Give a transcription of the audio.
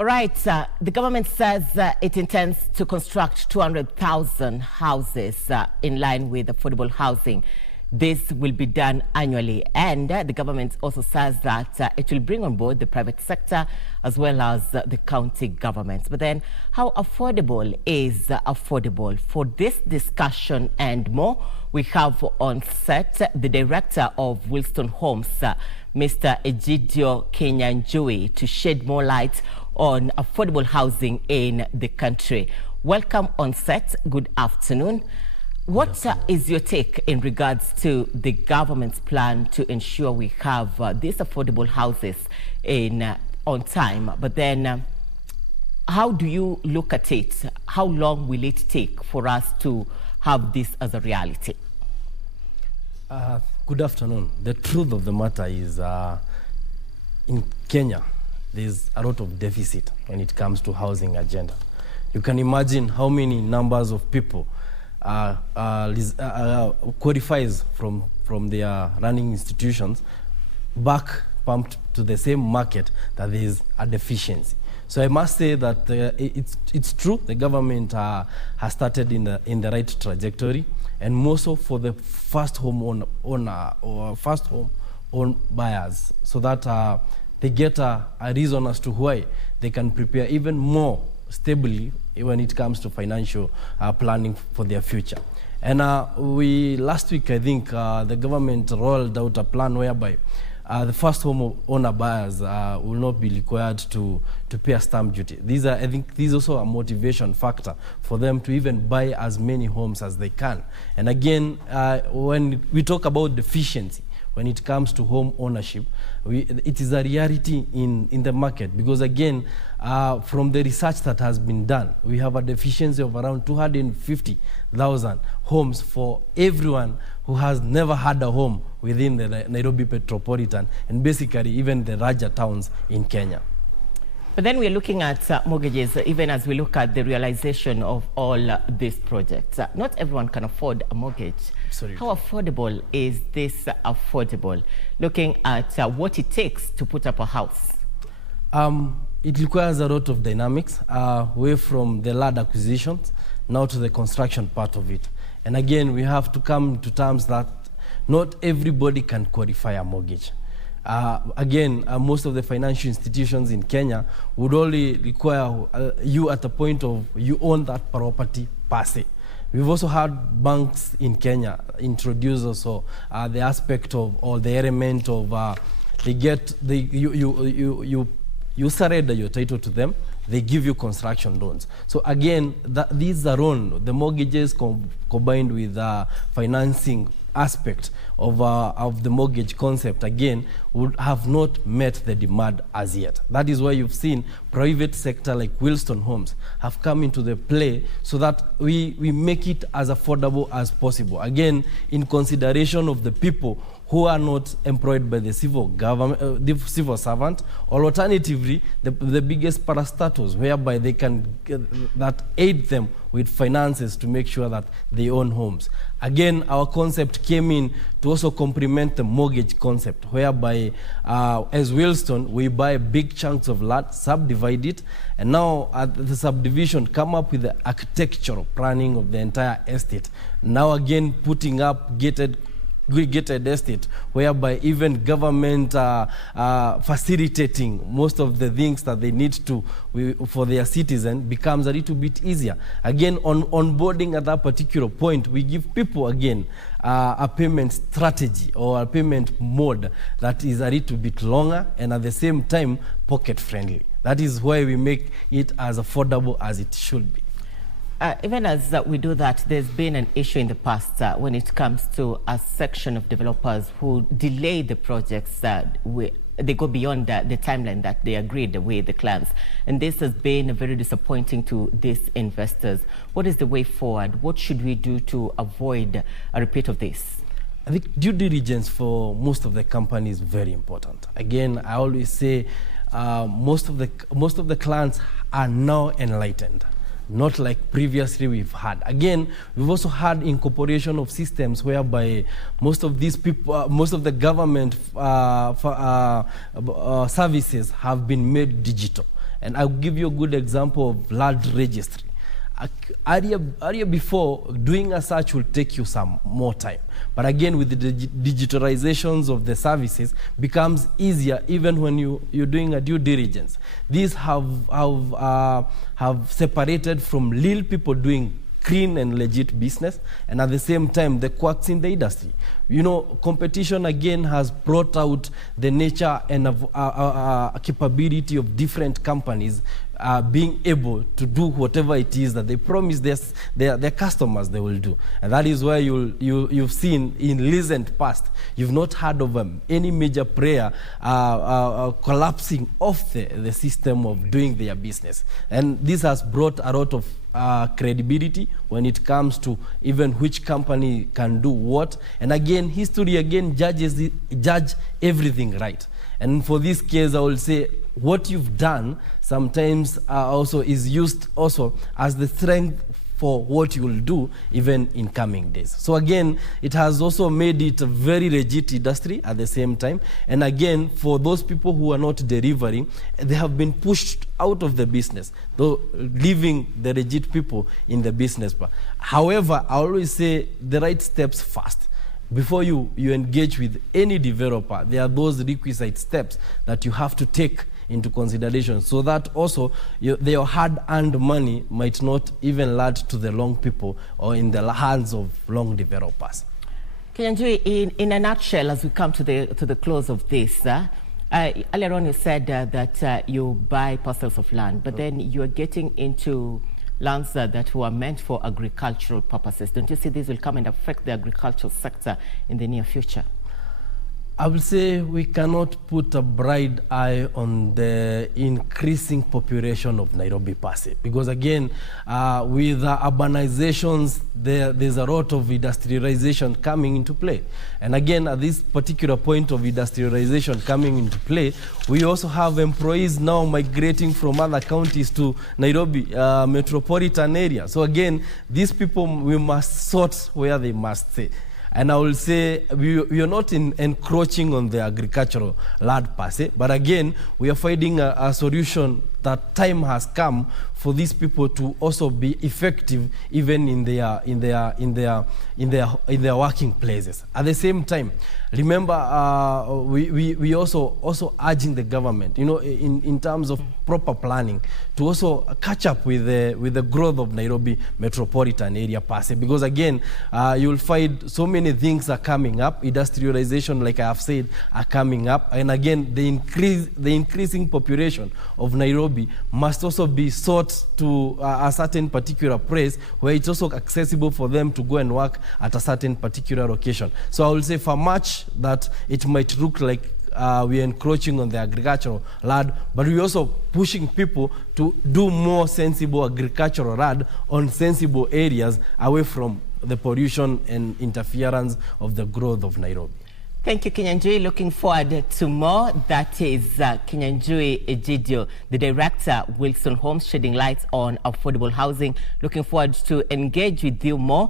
All right, the government says it intends to construct 200,000 houses in line with affordable housing. This will be done annually, and the government also says that it will bring on board the private sector as well as the county governments. But then, how affordable is affordable? For this discussion and more, we have on set the director of Willstone Homes, Mr. Ejidio Kinyanjui, to shed more light on affordable housing in the country. Welcome on set. Good afternoon. What is your take in regards to the government's plan to ensure we have these affordable houses in on time? But then, how do you look at it? How long will it take for us to have this as a reality? Good afternoon. The truth of the matter is, in Kenya, there's a lot of deficit when it comes to housing agenda. You can imagine how many numbers of people qualifies from their running institutions back pumped to the same market that there is a deficiency. So I must say that it's true the government has started in the right trajectory, and more so for the first home owner or first home own buyers, so that they get a reason as to why they can prepare even more stably when it comes to financial planning for their future. And last week, I think, the government rolled out a plan whereby the first home owner buyers will not be required to pay a stamp duty. I think these also a motivation factor for them to even buy as many homes as they can. And again, when we talk about deficiency, when it comes to home ownership, it is a reality in the market, because again, from the research that has been done, we have a deficiency of around 250,000 homes for everyone who has never had a home within the Nairobi metropolitan and basically even the larger towns in Kenya. But then we're looking at mortgages, even as we look at the realization of all these projects. Not everyone can afford a mortgage. Absolutely. How affordable is this affordable? Looking at what it takes to put up a house. It requires a lot of dynamics, away from the land acquisitions, now to the construction part of it. And again, we have to come to terms that not everybody can qualify a mortgage. Again, most of the financial institutions in Kenya would only require you at the point of you own that property per se. We've also had banks in Kenya introduce also the aspect of, or the element of, you surrender your title to them, they give you construction loans. So again, these are on the mortgages combined with financing aspect of the mortgage concept, again, would have not met the demand as yet. That is why you've seen private sector like Willstone Homes have come into the play so that we make it as affordable as possible. Again, in consideration of the people who are not employed by the civil government, the civil servant, or alternatively, the biggest parastatals, whereby they can that aid them with finances to make sure that they own homes. Again, our concept came in to also complement the mortgage concept, whereby as Willstone, we buy big chunks of land, subdivide it, and now at the subdivision come up with the architectural planning of the entire estate. Now again, putting up gated estate, whereby even government facilitating most of the things that they need to for their citizen becomes a little bit easier. Again, on onboarding at that particular point, we give people again a payment strategy or a payment mode that is a little bit longer and at the same time pocket friendly. That is why we make it as affordable as it should be. Even as we do that, there's been an issue in the past when it comes to a section of developers who delay the projects they go beyond the timeline that they agreed with the clients. And this has been very disappointing to these investors. What is the way forward? What should we do to avoid a repeat of this? I think due diligence for most of the companies is very important. Again, I always say most of the clients are now enlightened. Not like previously we've had. Again, we've also had incorporation of systems whereby most of these people, most of the government services have been made digital. And I'll give you a good example of land registry. Earlier before, doing a search will take you some more time. But again, with the digitalizations of the services, becomes easier even when you're doing a due diligence. These have separated from real people doing clean and legit business, and at the same time, the quirks in the industry. You know, competition again has brought out the nature and capability of different companies being able to do whatever it is that they promise their customers they will do. And that is why you've seen in recent past, you've not heard of any major player collapsing off the system of doing their business. And this has brought a lot of credibility when it comes to even which company can do what. And again, history again judge everything right. And for this case, I will say what you've done sometimes also is used also as the strength for what you will do even in coming days. So again, it has also made it a very legit industry at the same time. And again, for those people who are not delivering, they have been pushed out of the business, though leaving the legit people in the business. However, I always say the right steps first. Before you engage with any developer, there are those requisite steps that you have to take into consideration, so that also their hard-earned money might not even land to the wrong people or in the hands of wrong developers. Kinyanjui, in a nutshell, as we come to the close of this, earlier on you said that you buy parcels of land, but then you are getting into lands that were meant for agricultural purposes. Don't you see this will come and affect the agricultural sector in the near future? I would say we cannot put a bright eye on the increasing population of Nairobi per se, because again, with urbanizations, there's a lot of industrialization coming into play. And again, at this particular point of industrialization coming into play, we also have employees now migrating from other counties to Nairobi metropolitan area. So again, these people, we must sort where they must stay. And I will say we are not encroaching on the agricultural land per se, but again, we are finding a solution that time has come for these people to also be effective even in their working places. At the same time, remember, we also urging the government, you know, in terms of proper planning, to also catch up with the growth of Nairobi metropolitan area per se, because again, you'll find so many things are coming up. Industrialization, like I have said, are coming up, and again, the increasing population of Nairobi must also be sought to a certain particular place where it's also accessible for them to go and work at a certain particular location. So I will say, for much that it might look like we are encroaching on the agricultural land, but we're also pushing people to do more sensible agricultural land on sensible areas away from the pollution and interference of the growth of Nairobi. Thank you, Kinyanjui. Looking forward to more. That is Kinyanjui Ejidio, the director, Willstone Homes, shedding light on affordable housing. Looking forward to engage with you more.